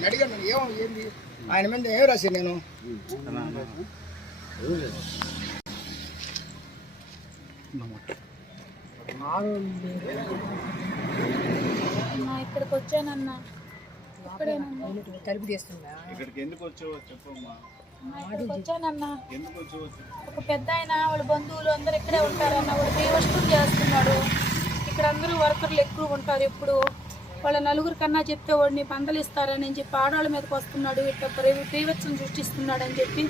ఆయన అడిగాను నేను ఏమో ఏంది? ఆయన మీద ఏం రాశాను నేను? ఇక్కడికి వచ్చానన్నా. తలుపు తీస్తుందా ఇక్కడికి ఎందుకు వచ్చావో చెప్పమ్మా. ఇక్కడికి వచ్చానన్నా. ఎందుకు వచ్చావో. ఒక పెద్ద ఆయన వాళ్ళ బంధువులు అందరు ఇక్కడే ఉంటారన్న వాడు బీవస్టం చేస్తున్నాడు. ఇక్కడ అందరూ వర్కర్లు ఎక్కువ ఉంటారు ఎప్పుడు. వాళ్ళ నలుగురు కన్నా చెప్తే వాడిని పందలిస్తారని చెప్పి ఆడవాళ్ళ మీదకి వస్తున్నాడు. ఇట్లా బీవత్సం సృష్టిస్తున్నాడు అని చెప్పి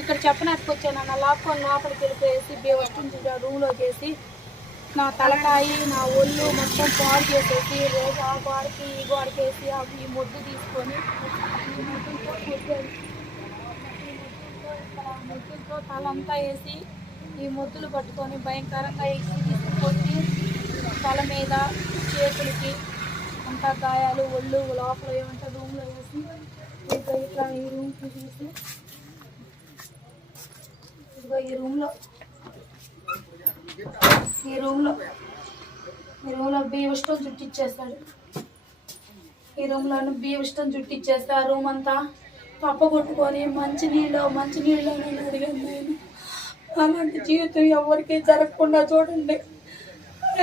ఇక్కడ చెప్పడానికి వచ్చాను అన్న లాక్కొని లోపలికి వెళ్ళిపోయేసి బీవస్టం రూమ్లో చేసి నా తలకాయి నా ఒళ్ళు మొత్తం పాడు చేసేసి రోజు ఆ గోడకి ఈ గోడకి వేసి ఈ ముద్దు తీసుకొని ఈ ముద్దుతో తలంతా వేసి ఈ ముద్దులు పట్టుకొని భయంకరంగా వేసి కొట్టి తల మీద చేతులకి అంతా గాయాలు ఒళ్ళు లోపల ఏమంటే రూమ్లో వేసి ఇదిగో ఇట్లా ఈ రూమ్కి తీసి ఇదిగో ఈ రూమ్లో ఈ రూమ్లో ఈ రూమ్లో బీవిష్టం చుట్టిచ్చేస్తాడు. ఈ రూమ్లో బీవిష్టం చుట్టిచ్చేస్తే ఆ రూమ్ అంతా పప్ప కొట్టుకొని మంచి నీళ్ళు మంచి అని అడిగాను నేను అలాంటి జీవితం ఎవరికి జరగకుండా చూడండి.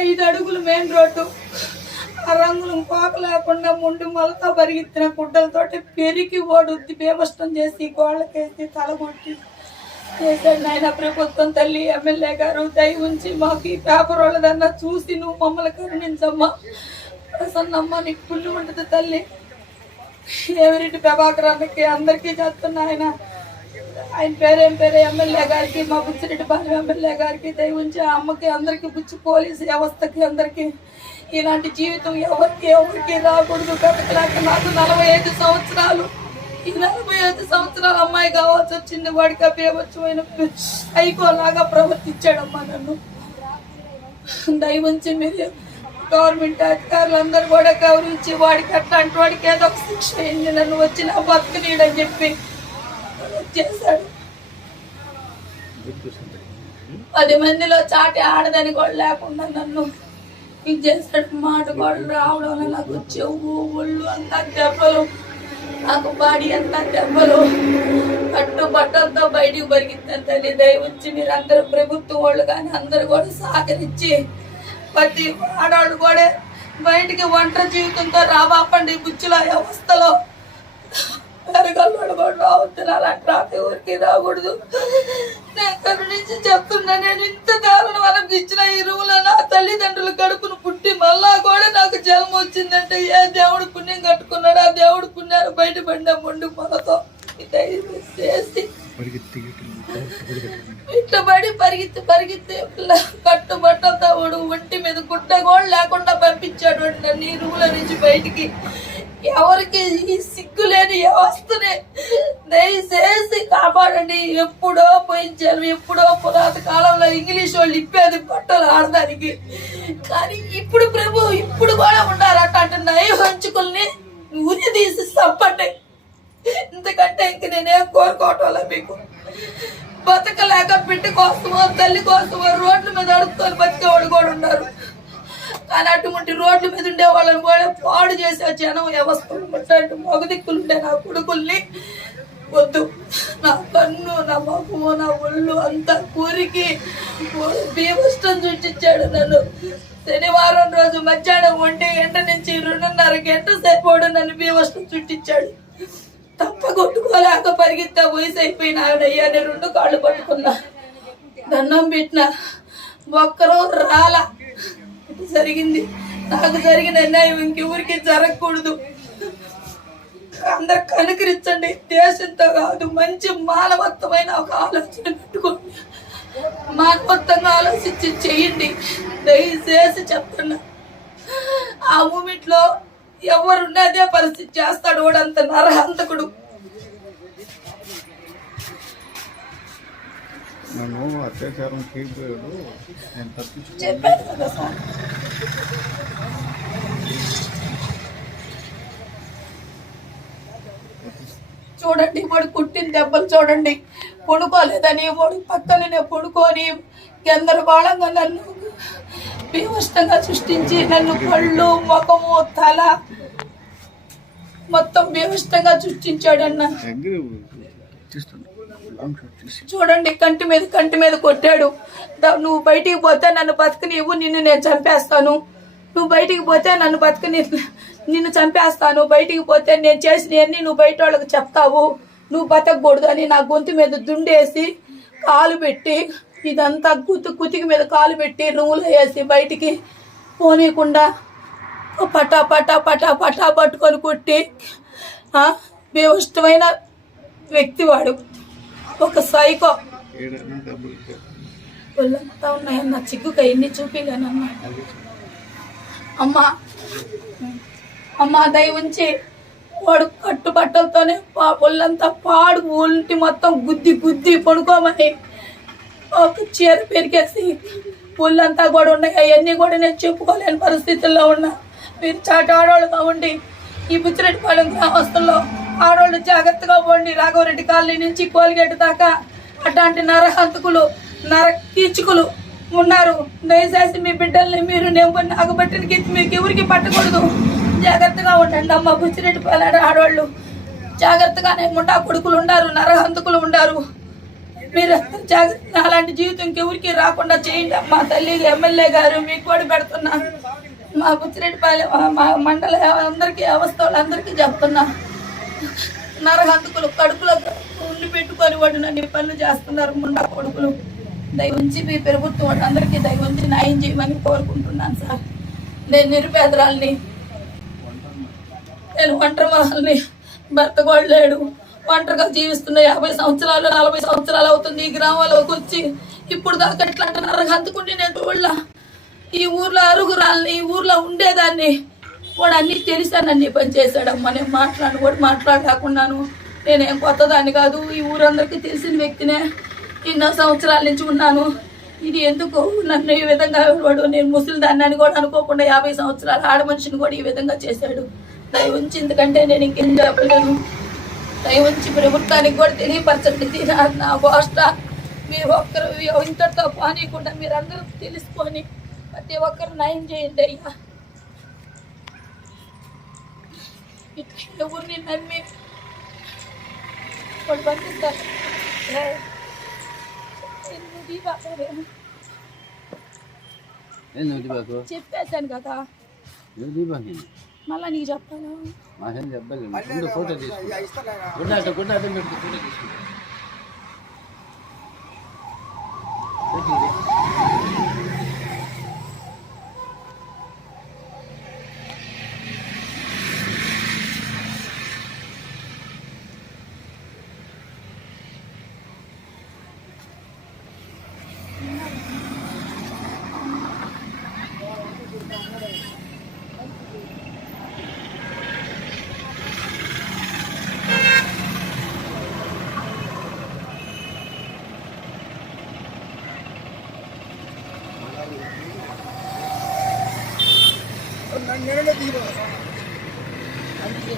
ఐదు అడుగులు మెయిన్ రోడ్డు. ఆ రంగులు కోక లేకుండా ముండి మలతో పరిగెత్తిన గుడ్డలతోటి పెరిగి ఓడుద్ది బీభష్టం చేసి గోళ్ళకేసి తలగొట్టి చేశాడు నాయన ప్రభుత్వం తల్లి ఎమ్మెల్యే గారు. దయ ఉంచి మాకు ఈ పేపర్ వాళ్ళదన్నా చూసి నువ్వు మమ్మల్ని కరుణించమ్మా. ప్రసన్నమ్మ నీకు పుణ్యం ఉంటుంది తల్లి. ఎవరింటి ప్రభాకర్ అందరికీ చేస్తున్నా ఆయన. ఆయన పేరేం పేరే? ఎమ్మెల్యే గారికి మా బుచ్చిరెడ్డి బాలు ఎమ్మెల్యే గారికి దయ ఉంచి ఆ అమ్మకి అందరికీ బుచ్చి పోలీసు వ్యవస్థకి అందరికీ ఇలాంటి జీవితం ఎవరికి ఎవరికి రాకూడదు కట్టలేక నాకు నలభై ఐదు సంవత్సరాలు. ఈ నలభై ఐదు సంవత్సరాల అమ్మాయి కావాల్సి వచ్చింది వాడికి అభివచ్చమైన ఐకోలాగా ప్రవర్తించాడమ్మా నన్ను. దయవుంచి మీరు గవర్నమెంట్ అధికారులు అందరూ కూడా గౌరవించి వాడికి అట్లాంటి వాడికి ఏదో ఒక శిక్ష అయింది నన్ను వచ్చిన నా బతుకునీడని చెప్పి చేశాడు. పది మందిలో చాటి ఆడదని కూడా లేకుండా నన్ను ఇది చేశాడు. మాట కూడా రావడం వల్ల నాకు చెవు ఒళ్ళు అంతా దెబ్బలు నాకు బాడీ అంతా దెబ్బలు. అట్టు బట్టలతో బయటికి పరిగెత్తాను తల్లి. దయవచ్చి మీరందరూ ప్రభుత్వం వాళ్ళు కానీ అందరూ కూడా సహకరించి ప్రతి ఆడవాళ్ళు కూడా బయటికి ఒంటరి జీవితంతో రాబాపండి బుచ్చుల వ్యవస్థలో పెరగల్లోడు కూడా రావద్దు అలాంటి రాత్రి ఊరికి రాకూడదు. నేను కరుణించి చెప్తున్నా నేను ఇంత దారుణ వాళ్ళకి ఇచ్చిన ఈ రూమ్లో నా తల్లిదండ్రులు కడుపును పుట్టి మళ్ళా కూడా నాకు జన్మ వచ్చిందంటే ఏ దేవుడు పుణ్యం కట్టుకున్నాడు ఆ దేవుడు పుణ్యాలు బయటపడిన మొండు మనతో చేసి ఇట్లా పడి పరిగెత్తి పరిగెత్తి వాడు ఒంటి మీద గుడ్డ కూడా లేకుండా పంపించాడు నన్ను ఈ రూమ్లో నుంచి బయటికి. ఎవరికి ఈ సిగ్గు లేని వ్యవస్థని దయచేసి కాపాడండి. ఎప్పుడో పోయించారు ఎప్పుడో పురాత కాలంలో ఇంగ్లీష్ వాళ్ళు ఇప్పేది బట్టలు ఆడడానికి. కానీ ఇప్పుడు ప్రభు ఇప్పుడు కూడా ఉన్నారు అట్లాంటి నయ హంచుకుల్ని ఉరి తీసి చంపండి. ఎందుకంటే ఇంక నేనేం కోరుకోవటం మీకు. బతకలేక బిడ్డ కోసమో తల్లి కోసమో రోడ్ల మీద అడుక్కొని బతికేవాడు కూడా ఉన్నారు. కానీ అటువంటి రోడ్ల మీద ఉండే వాళ్ళని కూడా పాడు చేసే జనం వ్యవస్థలు అటువంటి మొగదిక్కులు ఉండే నా కొడుకుల్ని వద్దు. నా కన్ను నా మొఖము నా ఒళ్ళు అంతా కూరికి భీమష్టం సృష్టించాడు నన్ను. శనివారం రోజు మధ్యాహ్నం ఒంటి గంట నుంచి రెండున్నర గంట సరిపోడు నన్ను భీమష్టం చుట్టించాడు తప్ప కొట్టుకోలేక పరిగెత్తా వయసు అయిపోయిన ఆవిడయ్యా నేను రెండు కాళ్ళు పట్టుకున్నా. దండం పెట్టిన. ఒక్కరో రాలా. జరిగింది. నాకు జరిగిన అన్యాయం ఇంకెవరికి జరగకూడదు. అందరు కనుకరించండి. దేశంతో కాదు మంచి మానవత్వమైన ఒక ఆలోచన పెట్టుకోండి. మానవత్వంగా ఆలోచించి చెయ్యండి దయచేసి చెప్తున్నా ఆ మూమెంట్ ఎవరున్నదే పరిస్థితి చేస్తాడు వాడు అంత నరహంతకుడు. నన్ను అత్యాచారం చేయబోయాడు నేను తప్పించు చెప్పాను కదా సార్. చూడండి వాడు కుట్టిన దెబ్బలు చూడండి. పడుకోలేదని వాడు పక్కననే పడుకొని గందరగోళంగా నన్ను బీభష్టంగా సృష్టించి నన్ను కళ్ళు ముఖము తల మొత్తం బేవిష్టంగా సృష్టించాడన్న. చూడండి కంటి మీద కంటి మీద కొట్టాడు. నువ్వు బయటికి పోతే నన్ను బతకనివ్వు నిన్ను నేను చంపేస్తాను. నువ్వు బయటికి పోతే నన్ను బతుకుని నిన్ను చంపేస్తాను. బయటికి పోతే నేను చేసినవన్నీ నువ్వు బయట వాళ్ళకి చెప్తావు. నువ్వు బతకూడదు అని నా గొంతు మీద దుండేసి కాలు పెట్టి ఇదంతా కుతు కుతికి మీద కాలు పెట్టి నువ్వులు వేసి బయటికి పోనీయకుండా పటా పటా పటా పటా పట్టుకొని కొట్టి ఆ, ఇష్టమైన వ్యక్తి వాడు. ఒక సైకో. ఒళ్ళంతా ఉన్నాయన్న చిక్కుక ఎన్ని చూపిలేనమ్మా అమ్మా అమ్మా దయ ఉంచి వాడు కట్టుబట్టలతోనే పా- ఒళ్ళంతా పాడు ఒంటి మొత్తం గుద్ది గుద్ది పడుకోమని ఒక చీర పెరిగేసి ఒళ్ళంతా కూడా ఉన్నాయి. అవన్నీ కూడా నేను చెప్పుకోలేని పరిస్థితుల్లో ఉన్నా. మీరు చాటి ఆడవాళ్ళుగా ఉండి ఈ బుచ్చిరెడ్డిపాలెం గ్రామస్తుల్లో ఆడవాళ్ళు జాగ్రత్తగా పోండి. రాఘవరెడ్డి కాలనీ నుంచి కోల్గేట్ దాకా అట్లాంటి నరహంతకులు నర కీచుకులు ఉన్నారు. దయచేసి మీ బిడ్డల్ని మీరు నేను నాకు పట్టిన గీత మీకు ఎవరికి పట్టకూడదు. జాగ్రత్తగా ఉండండి అమ్మ. బుచ్చిరెడ్డిపాలెం ఆడవాళ్ళు జాగ్రత్తగానే ఉంటా కొడుకులు ఉండారు నరహంతకులు ఉండారు. మీరు జాగ్రత్త అలాంటి జీవితం ఇంకెవరికి రాకుండా చేయండి మా తల్లి ఎమ్మెల్యే గారు మీకు కూడా పెడుతున్నా. మా బుచ్చిరెడ్డిపాలెం మా మండల అందరికీ అవస్థ వాళ్ళందరికీ చెప్తున్నా. నరహంతకులు కడుపులో ఉండి పెట్టుకొని వాడు నన్ను పనులు చేస్తున్నారు. ముండా కొడుకులు. దయవుంచి మీ ప్రభుత్వం అందరికీ దయవుంచి న్యాయం చేయమని కోరుకుంటున్నాను సార్. నేను నిరుపేదరాల్ని నేను ఒంటరి మహాల్ని భర్త కూడా లేడు ఒంటరిగా జీవిస్తున్న యాభై సంవత్సరాలు నలభై సంవత్సరాలు అవుతుంది ఈ గ్రామంలోకి వచ్చి ఇప్పుడు దాకా ఎట్లా అంటున్నారు నేను చూడలా. ఈ ఊర్లో అరుగురాలని ఈ ఊర్లో ఉండేదాన్ని వాడు అన్ని తెలిసాను అన్ని పని చేశాడమ్మా. నేను మాట్లాడు కూడా మాట్లాడలేకున్నాను. నేనేం కొత్తదాన్ని కాదు ఈ ఊరందరికీ తెలిసిన వ్యక్తినే ఎన్నో సంవత్సరాల నుంచి ఉన్నాను. ఇది ఎందుకు? నన్ను ఈ విధంగా వాడు నేను ముసలి దాన్ని అని కూడా అనుకోకుండా యాభై సంవత్సరాల ఆడ మనిషిని కూడా ఈ విధంగా చేశాడు. దయ ఉంచి ఎందుకంటే నేను ఇంకేం చెప్పలేను దయ ఉంచి ప్రభుత్వానికి కూడా తెలియపరచండి. నా- భాష మీరు ఒక్కరు ఇంతటితో పానీయకుండా మీరందరూ తెలుసుకొని ప్రతి ఒక్కరు నయం చేయండి అయ్యా. ఇట్లా ఎవరిని నమ్మి వాళ్ళు పంపిస్తారు చెప్పేశాను కదా మళ్ళా నీకు ముందు ఫోటో తీసుకుంటా. ఫోటో తీసుకుంటా. నన్ను నేనే తీరు అందుకే